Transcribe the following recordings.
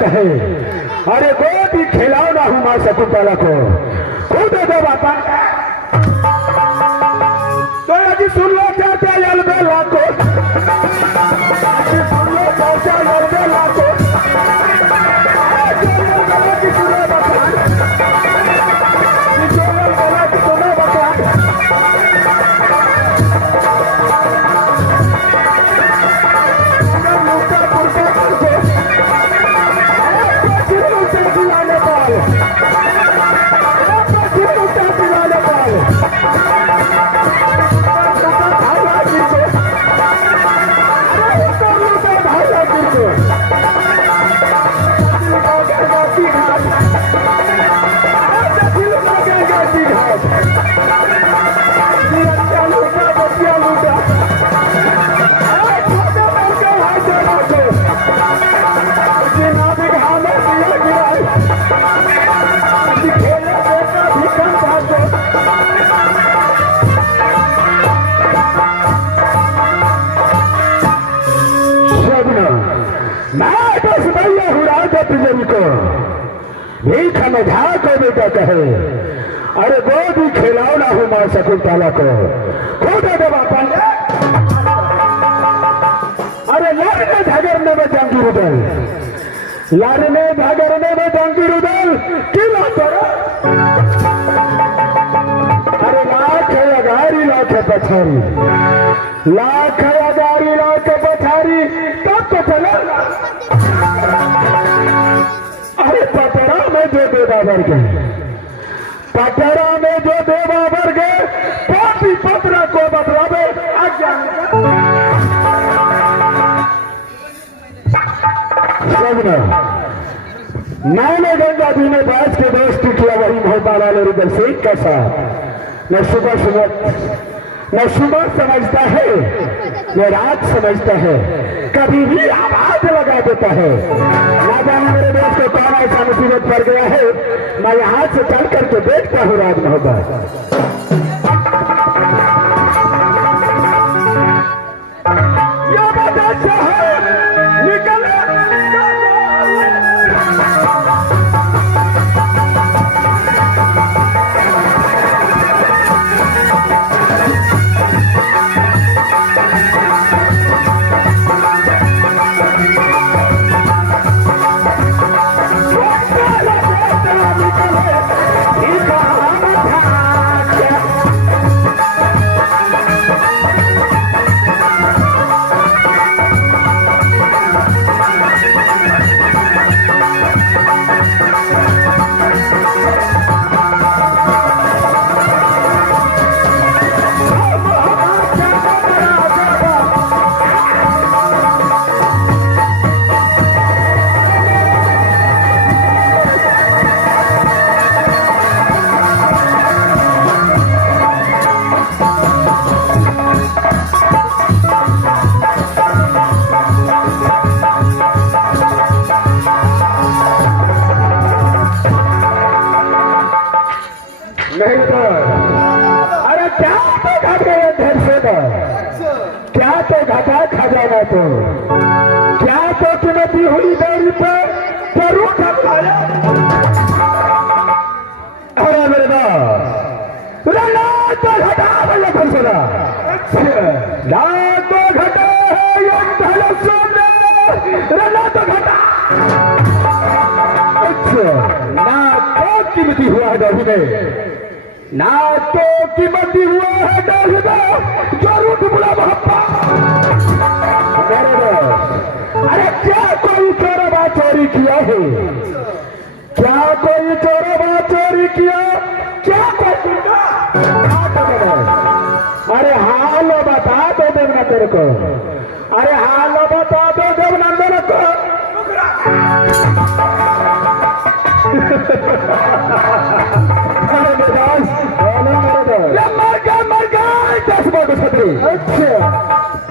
कहे अरे गोदी खिलाओ ना हूं मां शकुंतला को खुद दो बापा तो अजी सुन लो क्या क्या यल बेला को सुन लो क्या क्या यल बेला को भीख में झाड़ को बेटा कहे अरे गोदी खिलाओ ना हूं मां शकुंतला को खुद दो बापा अरे लड़ने झगड़ने में जंगी रुदल लड़ने झगड़ने में जंगी रुदल किला करो अरे लाख है अगारी लाख है पछारी लाख है अगारी लाख है पछारी तब तो चलो अरे पटरा में जो देवा वर्ग पटरा में जो देवा वर्ग पापी पत्र को बदलावे मैंने गंगा जी में बाज के दोस्ती किया वही भोपाल रुदल सिंह का साथ न सुबह समझता है न रात समझता है कभी भी आवाज लगा देता है ना जाने मेरे देश को कौन ऐसा मुसीबत पड़ गया है मैं यहाँ से चल करके देखता हूँ राज मोहब्बत जाना तो क्या तो कीमती हुई देरी पे जरूर कर पाया। अरे मेरे बाप रना तो घटा भैया फिर सुना ना तो घटा है ये रना तो घटा। अच्छा ना तो कीमती हुआ है डोही में, ना तो कीमती हुआ है डोही में जरूर बुला महप्पा। अरे क्या कोई चोरबा चोरी किया है? क्या कोई चोरबा चोरी किया? क्या कोई अरे हाल बता दो देवना तेरे को, अरे हाल बता दो देवना तेरे को। अरे बेदास मर गया 10 बार छतरी। अच्छा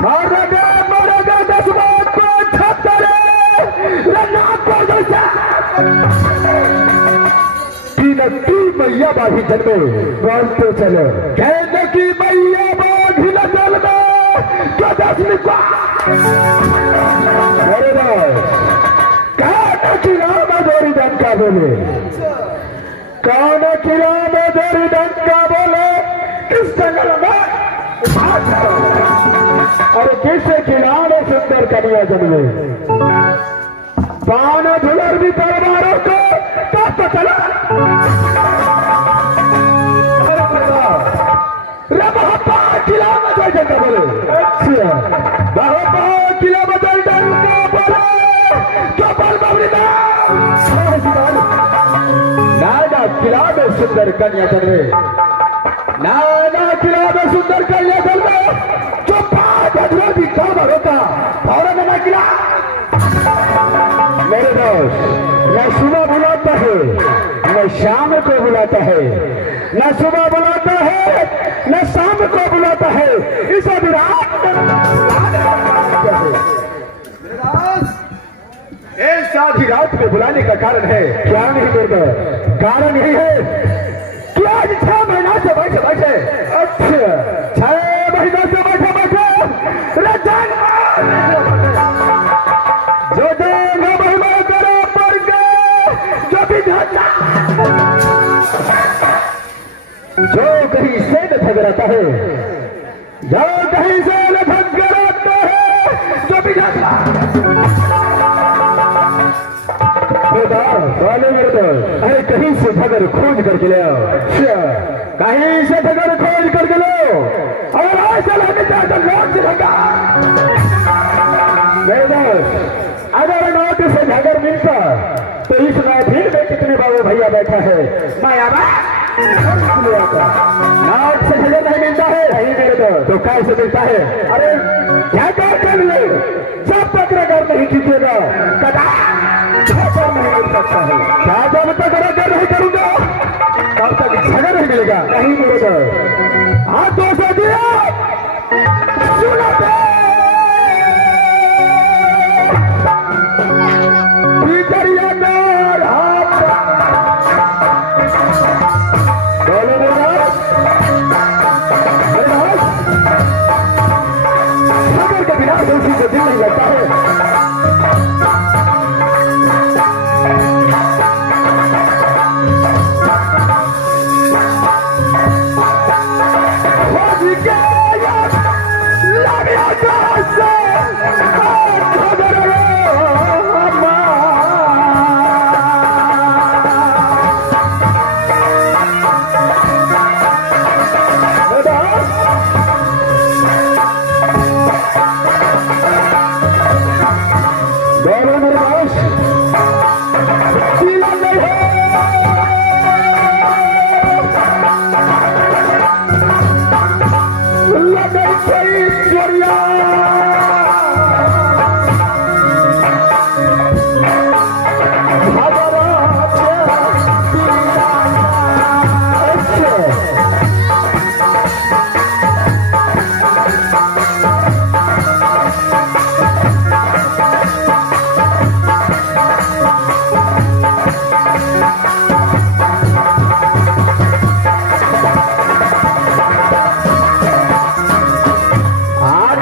मर गया 10 बार को छतरे तीन मैया बाघी जन्मे बोलते चलो कहने की मैया बाघी न जन्मे तो 10 निका। अरे कहने की राम जोरी डंका बोले, कहने की राम जोरी डंका बोले किस जंगल में। अरे किसे खिलाने सुंदर कन्या जन्मे पान झुलर भी तलवारों को तो चला। किला बदल डंका बोले। अच्छा किला बदल डंका बोले तो बल बबरीदा नाना किला में सुंदर कन्या जन्मे, नाना किला में सुंदर कन्या जन्मे जो पांच झुलर भी तलवारों का फौरन न किला। मेरे दोस्त न सुबह बुलाता है न शाम को बुलाता है, न सुबह बुलाता है न शाम को बुलाता है, इस आधी रात में बुलाने का कारण है क्या? नहीं बेटा कारण ही है कि आज 6 महीना से बैठे बैठे, अच्छा 6 महीना से बैठे बैठे जो महिमा करो पर जो भी जो कहीं से न ठगराता है, जो कहीं से न ठगराता है जो भी अरे कहीं से ठगर खोज करके ले आओ, कहीं से ठगर खोज करके लो और ऐसा लौट लगा। अगर नोट से ठगर मिलता तो इस महफिल में कितने बाबू भैया बैठा है नोट से ठगर नहीं मिलता है। नहीं मेरे तो कैसे मिलता है? अरे क्या कर ले जब तक रगर नहीं खींचेगा कदा नहीं मिल सकता है। क्या जब तक रगर नहीं करूंगा तब तक झगड़ नहीं मिलेगा। नहीं मेरे हाथ 200 दिया सुना से दिल नहीं लगता है।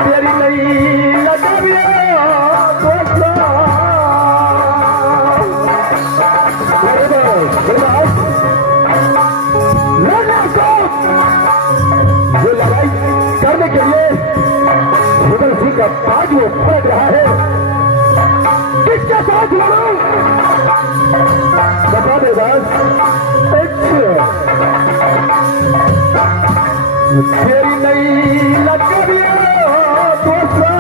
तेरी नहीं वो फट रहा है। किसके साथ लड़ूं? बता दे बस। तेरी नई लकड़ियों दोस्ता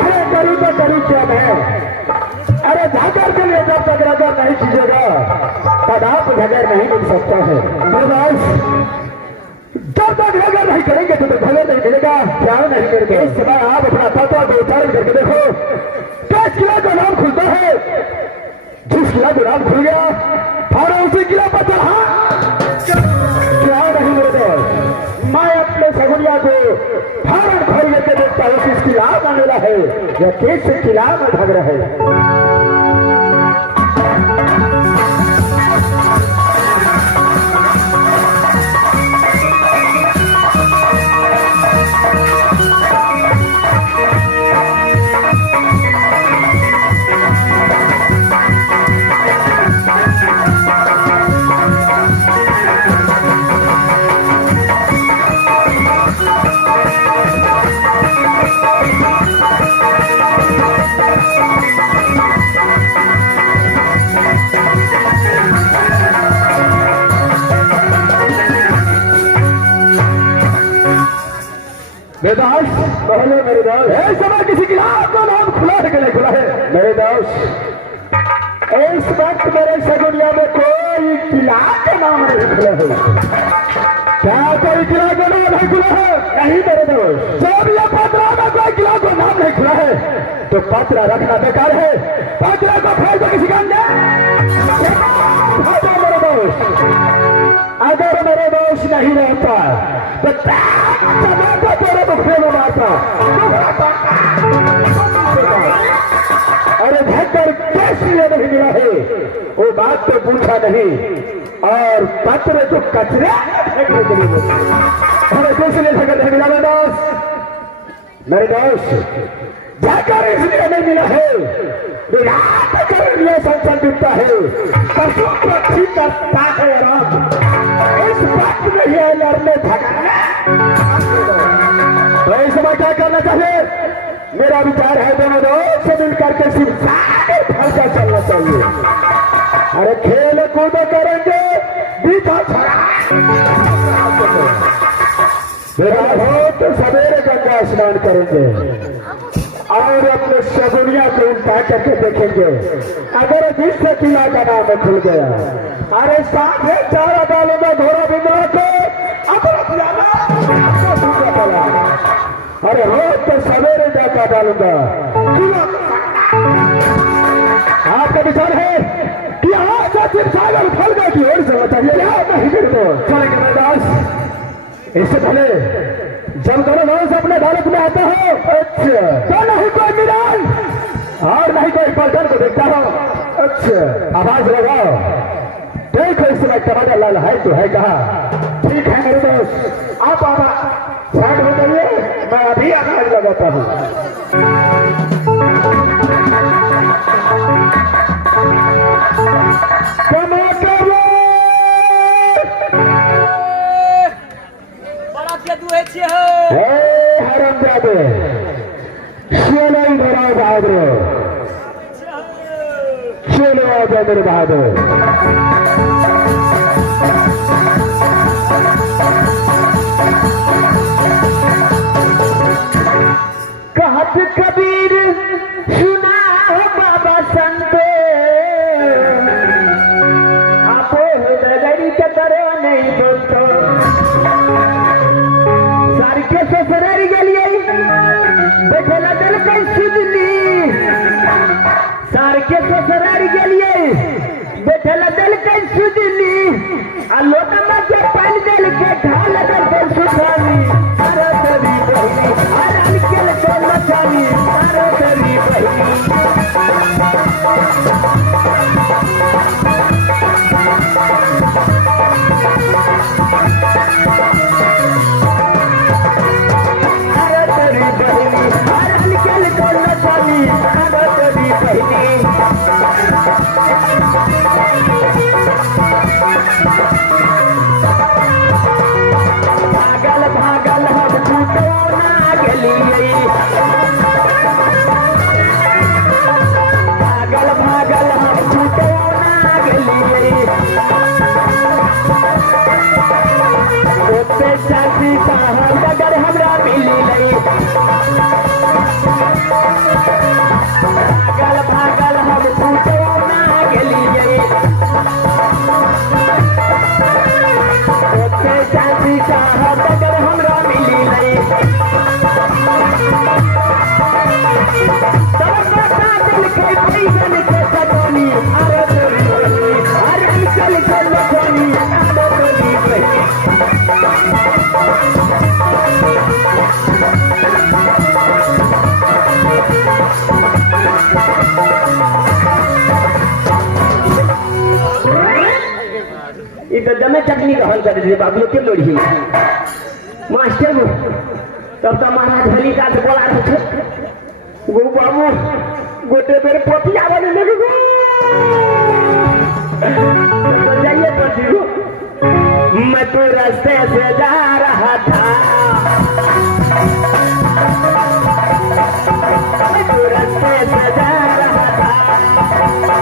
खाया दियो करूँ क्या मैं? अरे जाकर के लिए जब तक नजर नहीं कीजिएगा तब आप नजर नहीं मिल सकता है। जब तक नजर नहीं करेंगे तो नजर नहीं मिलेगा। क्या नहीं करेंगे? इस समय आप अपना तत्व को उच्चारण करके देखो। किस किला का नाम खुलता है? जिस किला का नाम खुल गया और उसी किला पर चढ़ा। क्या नहीं मेरे दोस्त? मैं अपने सगुनिया को फारण खोल लेके देखता हूँ किस किला आने वाला है या किस किला में भाग रहा है। मेरे दास पहले मेरे दास समय किसी किला का नाम खुला है कि नहीं खुला है? मेरे दास इस वक्त मेरे सगुनिया में कोई किला का नाम नहीं खुला है। क्या कोई किला का नाम नहीं खुला है? नहीं मेरे दोस्त। जब ये पत्र में कोई किला का नाम नहीं खुला है तो पत्र रखना बेकार है। पत्र को फेंक दो किसी का मेरे दोस्त। अगर मेरे दोस्त नहीं रहता तो तेरे मुखड़े में मारता। अरे भक्कर कैसे नहीं मिला है वो बात तो पूछा नहीं और पत्र जो कचरे अरे दूसरे जगह नहीं मिला मेरे दोस्त। मेरे दोस्त जाकर इसलिए नहीं मिला है विराट कर लिए संसार दिखता है पशु को ठीक करता है आराम। इस बात में ये लड़ने झगड़ने तो इस समय क्या करना चाहिए? मेरा विचार है दोनों दोस्त से मिलकर के सिर्फ ढलकर चलना चाहिए। अरे खेल कूद करेंगे बीता मेरा हो तो सवेरे गंगा स्नान करेंगे और अपने सगुनिया को उल्टा करके देखेंगे। अगर जिससे किला का नाम खुल गया अरे साथ है चारा डालूंगा घोड़ा बिंदरा को अरे रोज तो सवेरे जाकर डालूंगा। आपका विचार है कि आज सिर्फ सागर फल गए की ओर से चाहिए नहीं फिर तो चलेंगे मेरे दास। इससे पहले जब दोनों दोस्त अपने भारत में आता हो अच्छा तो नहीं कोई मीरान और नहीं कोई पलटन को देखता हो। अच्छा आवाज लगाओ देखो इस समय टमाटर लाल है तो है कहा। ठीक है मेरे दोस्त आप साइड हो जाइए मैं अभी आवाज लगाता हूँ। हरमजादे चलो इधर बहादुर चलो आजा मेरे बहादुर। कहत कबीर सुना हो बाबा संतो आपो लड़ी के करो नहीं दोस्तों सारखे ससुरारी गेलिए बैठेला दिल कई सुधली सारखे ससुरारी गेलिए बैठेला दिल कई सुधली आ लोटा में के पानी दिल के ढाल कर के सुधानी अरे तेरी बहनी अरे निकल को नचानी अरे तेरी बहनी ओते चाची साहब अगर हमरा मिली नहीं भागल भागल हम पूछो ना गेलिए ओते चाची साहब अगर हमरा मिली नहीं तब पता चल के पैसन के सटोनी अरे तोरी अरे चल के लखोनी अरे तोरी तो दमे चटनी का हल कर दीजिए बाबू क्यों लोड़ी मास्टर तब तो महाराज भली का बोला रहे गो बाबू गोटे मेरे पोती आवाने लगे गो तो जाइए पति गो मैं तो रास्ते से जा रहा था मैं तो रास्ते से जा रहा था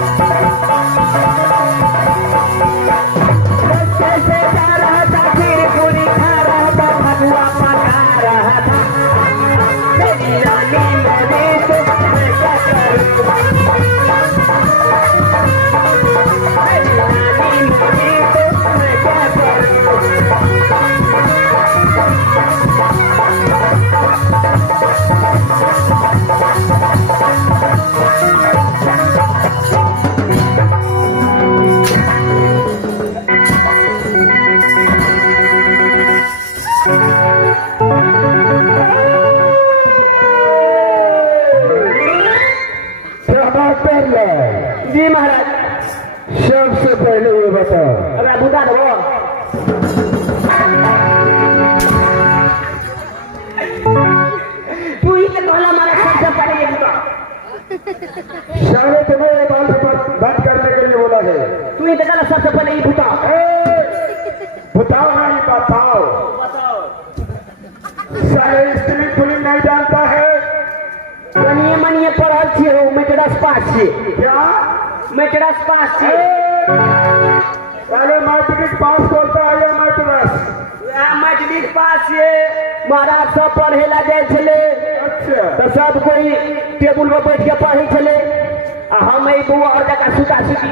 जी महाराज सबसे पहले ये बताओ अरे बता दो तू ही तो कहला हमारा सबसे पहले ये बता सारे तुम्हें बात करने के लिए बोला है तू ही तो कहला सबसे पहले ये बता बताओ नहीं बताओ सारे स्त्री पुलिस नहीं जानता है मनिए मनिए पढ़ल छी हो मेट्रस पास छी क्या मेट्रस पास छी पहले मैट्रिक पास करता है या मेट्रस या मैट्रिक पास ये महाराज सब पढ़े ला जाए छले अच्छा तो सब कोई टेबुल पर बैठ के पढ़े छले आ हम ई बुआ और जका सुता सुती